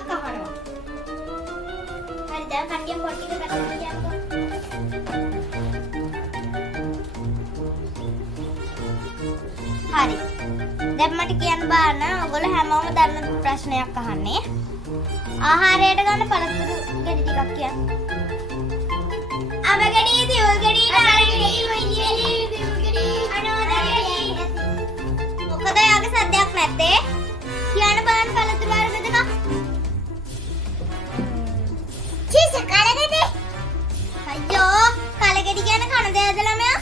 ටිකක් අහනවා. හරි දැන් කට්ටියම පොඩි ටික පැත්තට තියන්නකෝ. හරි. දැන් මට කියන්න බාන්න ඔයගොල්ලෝ හැමෝම දන්න ප්‍රශ්නයක් අහන්නේ. ආහාරයට ගන්න පළතුරු ගෙඩි ටිකක් කියන්න. අබ ගෙඩි, දියුල් ගෙඩි, නාරි ගෙඩි, මොයි ගෙඩි, දියුල් ගෙඩි, අනෝදා ගෙඩි. මොකද යාගේ සද්දයක් නැත්තේ? කියන්න බාන්න පළතුරු වර්ග දෙකක්. චීස කලගෙඩි. අයියෝ කලගෙඩි කියන කන දෙයද ළමයා?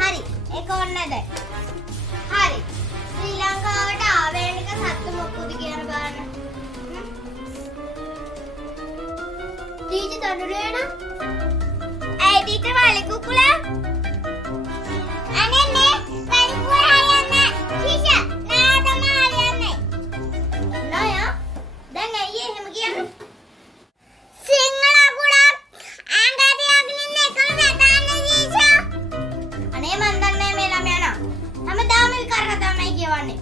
හරි. ඒක ඕනේ දැන්. හරි. ශ්‍රී ලංකාවට ආවේනික සත්තු මොකක්ද කියන බලන්න. ටීචර් තනුරේන? ඇයි ටීචර් වලේ කුකුලා? අනේ නේ වලේ කුකුලා හරියන්නේ. ටීචර් නෑ තමයි හරියන්නේ. නෑ දැන් ඇයි එහෙම කියන්නේ? සිංහල කුඩක් ආංගාරියගෙන ඉන්න එකම වැටන්නේ ටීචර්. අනේ මන් දන්නේ මේ ළමයා නා. හැමදාම විකාර තමයි කියවන්නේ.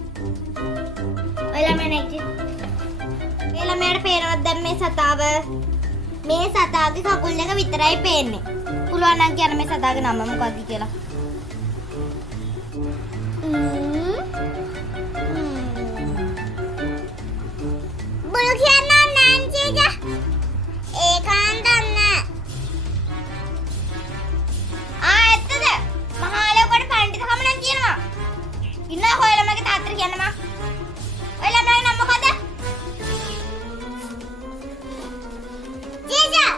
ඔය ළමයා නැගි. මේ ළමයාට පේනවද දැන් මේ සතාව? මේ සතාගේ කකුල් දෙක විතරයි පේන්නේ. පුළුවන් නම් කියන්න මේ සතාගේ නම මොකක්ද කියලා. බුලු කියන්න නැන්චිද? ඒකන් දන්නේ. ඇත්තද? මහාලෝකට පඬිතුකම නම් කියනවා. ඉන්නා ඔය ළමයාගේ තාත්තට කියන්න මම. ඔය ළමයාගේ නම මොකද? ජීජා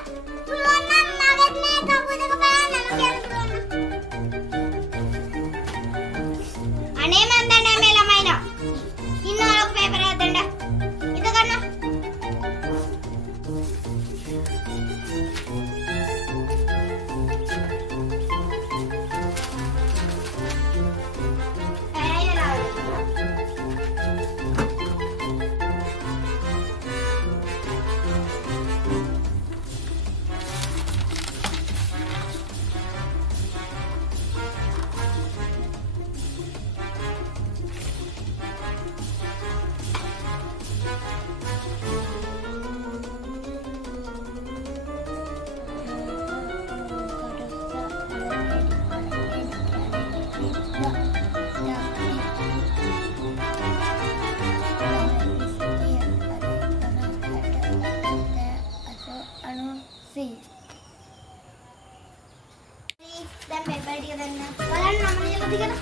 පුළුවන් නම් මගත් මේ කකුල් දෙක බලන්න මම කියන්න පුළුවන්. අනේ මන් දන්නේ මේ ළමයි නා. ඉන්නා ලොකු පේපර් එකක් දෙන්න. ඉත ගන්න. දැන් පේපර් ටික දෙන්න. බලන්න නම ලියලා තියලා.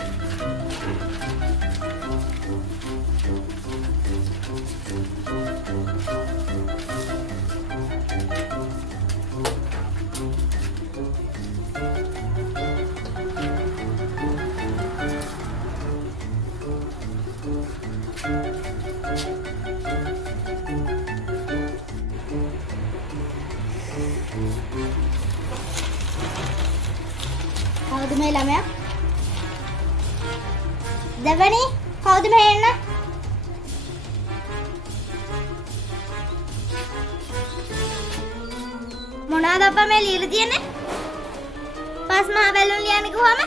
කවුද මේ ළමයා? දෙවනි කවුද මේ එන්න? මොනවාද අප්පා මේ ලියලා තියෙන්නේ? පස් මහ බැලුම් ලියන්නේ කොහම?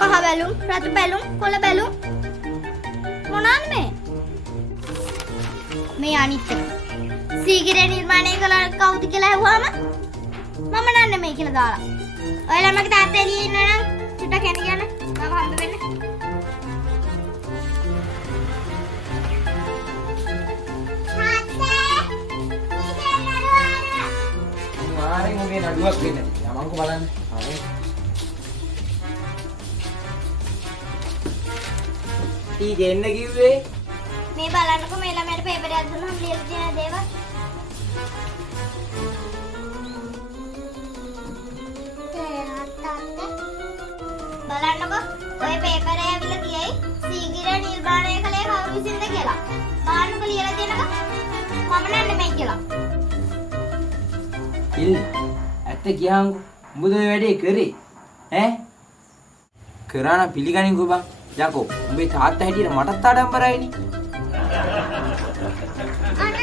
කහ බැලුම්, රතු බැලුම්, කොළ බැලුම්. මොනවාද මේ? මේ අනිත් එක. සීගිරේ නිර්මාණය කළ කවුද කියලා අහුවාම මම නන්නේ මේ කියලා දාලා. ඔය ළමගේ තාත්තා එළියේ ඉන්නවා නම් චුට්ටක් එන්න කියන්න. මම හම්බ වෙන්න. මාරේ මොගේ නඩුවක් වෙන්න. යමන්කෝ බලන්න. හරි. ඊ දෙන්න කිව්වේ. මේ බලන්නකෝ මේ ළමයට පේපර් එකක් දුන්නාම ලියලා තියෙන දේවල්. බලන්නකෝ ඔය පේපර් එක ඇවිල්ලා කියයි සීගිර නිර්මාණය කළේ කවුරු විසින්ද කියලා. බලන්නකෝ ලියලා තියෙනක මම නන්නේ මේ කියලා. ඉල් ඇත්ත කියහන්කෝ උඹද ඔය වැඩේ කරේ ඈ කරා නම් පිළිගනින්කෝ බං. යකෝ උඹේ තාත්තා හැටියට මටත් ආඩම්බරයිනේ. අනේ